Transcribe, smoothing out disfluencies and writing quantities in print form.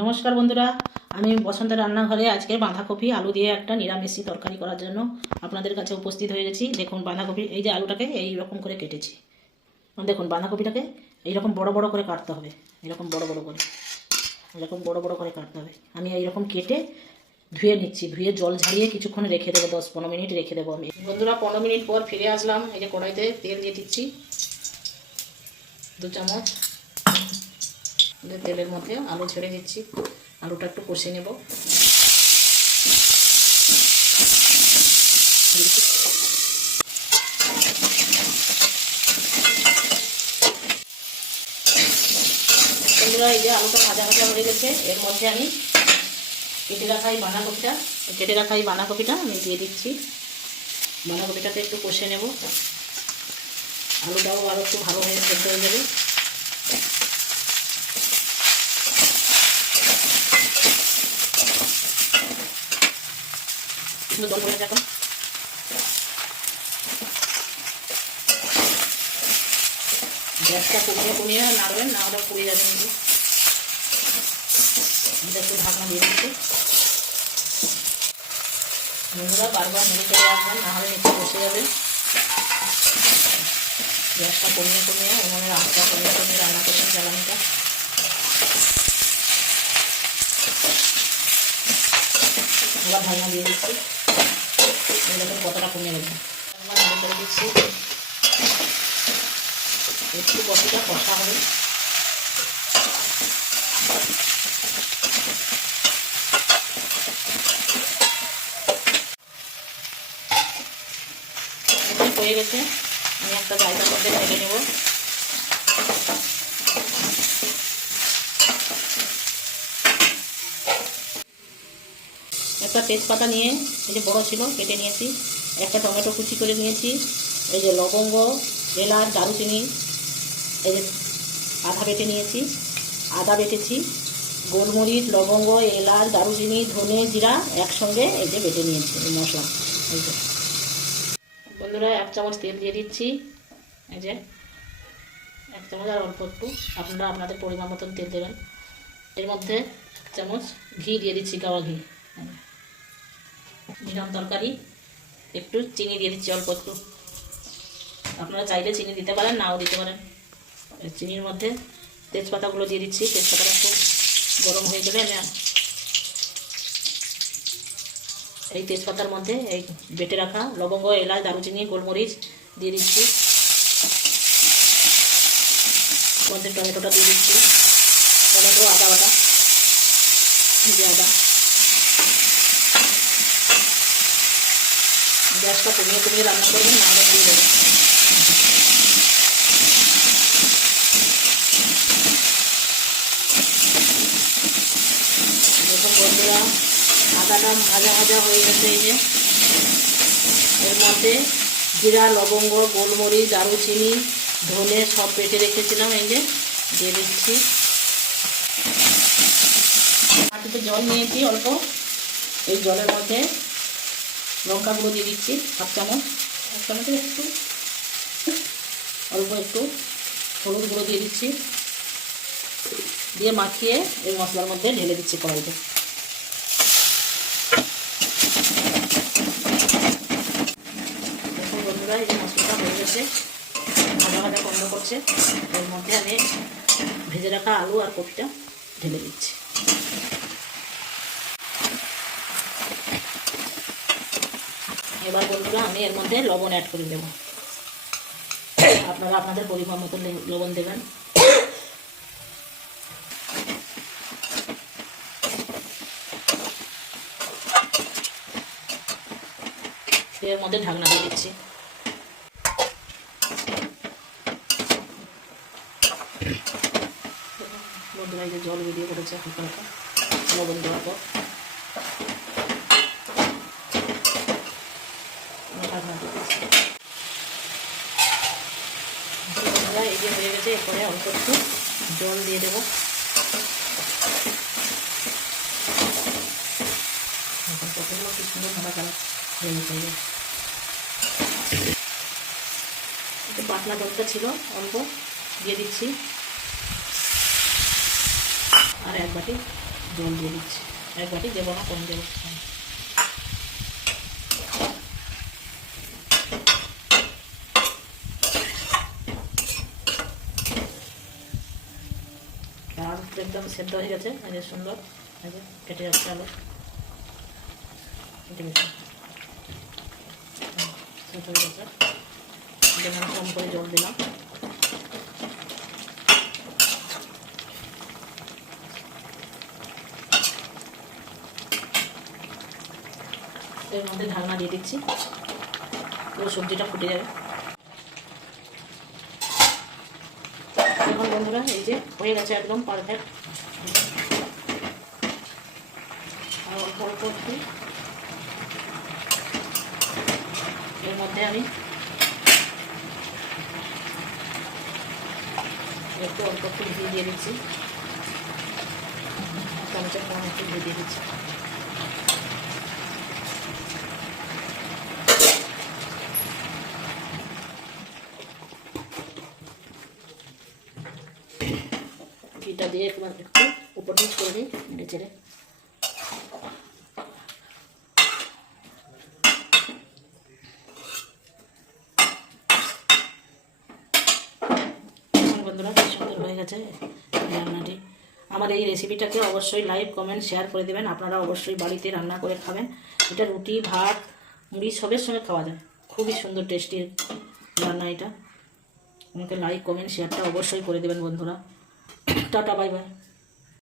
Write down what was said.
নমস্কার বন্ধুরা, আমি বসন্তের রান্নাঘরে আজকে বাঁধাকপি আলু দিয়ে একটা নিরামিষি তরকারি করার জন্য আপনাদের কাছে উপস্থিত হয়ে গেছি। দেখুন বাঁধাকপি, এই যে আলুটাকে এই রকম করে কেটেছি। দেখুন বাঁধাকপিটাকে এইরকম বড় বড় করে কাটতে হবে, এরকম বড় বড় করে, এরকম বড় বড় করে কাটতে হবে। আমি এইরকম কেটে ধুয়ে নিচ্ছি, ধুয়ে জল ঝাড়িয়ে কিছুক্ষণ রেখে দেবো, 10-15 মিনিট রেখে দেবো। আমি বন্ধুরা 15 মিনিট পর ফিরে আসলাম। এই যে কড়াইতে তেল দিয়ে দিচ্ছি 2 চামচ। তেলের মধ্যে আলু ছেড়ে দিচ্ছি, আলুটা একটু কষে নেব। বন্ধুরা এই যে আলুটা ভাজা ভাজা হয়ে গেছে, এর মধ্যে আমি কেটে রাখা এই বাঁধাকপিটা আমি দিয়ে দিচ্ছি। বাঁধাকপিটাকে একটু কষে নেব, আলুটাও আরও একটু ভালো হয়ে সেদ্ধ হয়ে যাবে। জল পড়ে এখন গ্যাসটা কমিয়ে নাড়বেন, না হলে পুড়ে যাবে। কিন্তু এটা একটু ঢাকনা দিয়ে দিচ্ছি। বন্ধুরা বারবার নেড়ে চলে আসবেন, না হলে নিচে বসে যাবে। গ্যাসটা কমিয়ে উনুনের আঁচটা কমিয়ে রান্না করবেন জ্বালানিটা। এবার ঢাকনা দিয়ে দিচ্ছি, এরকম কতটা কমিয়ে দেবেন। একবার নাড়ি করে দিচ্ছি, একটু কপিটা কষা হবে। হয়ে গেছে, আমি একটা জায়গার মধ্যে ঢেকে নেব। একটা তেজপাতা নিয়ে, এই যে বড় ছিল কেটে নিয়েছি, একটা টমেটো কুচি করে নিয়েছি, এই যে লবঙ্গ, এলাচ, দারুচিনি, এই যে আদা বেটে নিয়েছি, আদা বেটেছি, গোলমরিচ, লবঙ্গ, এলাচ, দারুচিনি, ধনে, জিরা একসঙ্গে এই যে বেটে নিয়েছি এই মশলা। এই যে বন্ধুরা 1 চামচ তেল দিয়ে দিচ্ছি, এই যে 1 চামচ, আর অল্প একটু, আপনারা আপনাদের পরিমাণ মতন তেল দেবেন। এর মধ্যে 1 চামচ ঘি দিয়ে দিচ্ছি, গাওয়া ঘি। নিরাম তরকারি, একটু চিনি দিয়ে দিচ্ছি, অল্প একটু। আপনারা চাইলে চিনি দিতে পারেন, নাও দিতে পারেন। চিনির মধ্যে তেজপাতাগুলো দিয়ে দিচ্ছি। তেজপাতাটা একটু গরম হয়ে গেলে আমি এই তেজপাতার মধ্যে এই বেটে রাখা লবঙ্গ, এলাচ, দারুচিনি, গোলমরিচ দিয়ে দিচ্ছি। মধ্যে টমেটোটা দিয়ে দিচ্ছি, টমেটো, আদা বাটা, আদা। গ্যাসটা কমিয়ে রান্না করবেন, না হলে দিয়ে দেবেন। দেখুন বন্ধুরা আদাটা ভাজা হয়ে গেছে। এই যে এর মধ্যে জিরা, লবঙ্গ, গোলমরিচ, দারুচিনি, ধনে সব বেটে রেখেছিলাম, এই যে দিয়ে দিচ্ছি। হাঁটিতে জল নিয়েছি অল্প, এই জলের মধ্যে লঙ্কা গুঁড়ো দিয়ে দিচ্ছি 1 চামচ, 1 চামচের একটু অল্প একটু হলুদ গুঁড়ো দিয়ে দিচ্ছি, দিয়ে মাখিয়ে এই মশলার মধ্যে ঢেলে দিচ্ছি কড়াইতে। দেখুন বন্ধুরা এই যে মশলাটা হয়ে গেছে, ভাজা বন্ধ করছে। এর মধ্যে আমি ভেজে রাখা আলু আর কপিটা ঢেলে দিচ্ছি। এবার বন্ধুরা আমি এর মধ্যে লবণ অ্যাড করে দেব। আপনারা আপনাদের পরিমাণ মতো লবণ দেবেন। এর মধ্যে ঢাকনা দিয়ে দিচ্ছি। বন্ধুরা এই যে জল বেরিয়ে পড়েছে হালকা হালকা লবণ দেওয়ার পর। ঢাকনা দিয়ে দিচ্ছি। বন্ধুরা এই যে হয়ে গেছে, এরপরে অল্প একটু জল দিয়ে দেবো। কতগুলো কি সুন্দর ভালো কালার হয়ে গেছে। একটু পাতলা জলটা ছিল অল্প দিয়ে দিচ্ছি, আর 1 বাটি জল দিয়ে দিচ্ছি, 1 বাটি দেবো না, কম দেবো। আর একদম সেদ্ধ হয়ে গেছে, সুন্দর কেটে যাচ্ছে আলু, কেটে গেছে, সেদ্ধ হয়ে গেছে। যেমন কম করে জল দিলাম। এর মধ্যে ঢাকনা দিয়ে দিচ্ছি, পুরো সবজিটা ফুটে যাবে। এখন বন্ধুরা এই যে হয়ে গেছে একদম পারফেক্ট। আর অল্প অল্প একটু এর মধ্যে আমি একটু অল্প একটু ঘি দিয়ে দিচ্ছি, চামচের কম একটু ঘি দিয়ে দিচ্ছি। ঘিটা দিয়ে একটু উপর নিচ করে দিই, নেড়ে চেড়ে। বন্ধুরা কি সুন্দর হয়ে গেছে রান্নাটি। আমার এই রেসিপিটাকে অবশ্যই লাইক কমেন্ট শেয়ার করে দেবেন। আপনারা অবশ্যই বাড়িতে রান্না করে খাবেন। এটা রুটি ভাত মুড়ি সবের সঙ্গে খাওয়া যায়, খুবই সুন্দর টেস্টি রান্না এটা। আমাকে লাইক কমেন্ট শেয়ারটা অবশ্যই করে দেবেন বন্ধুরা। Tata, bye bye.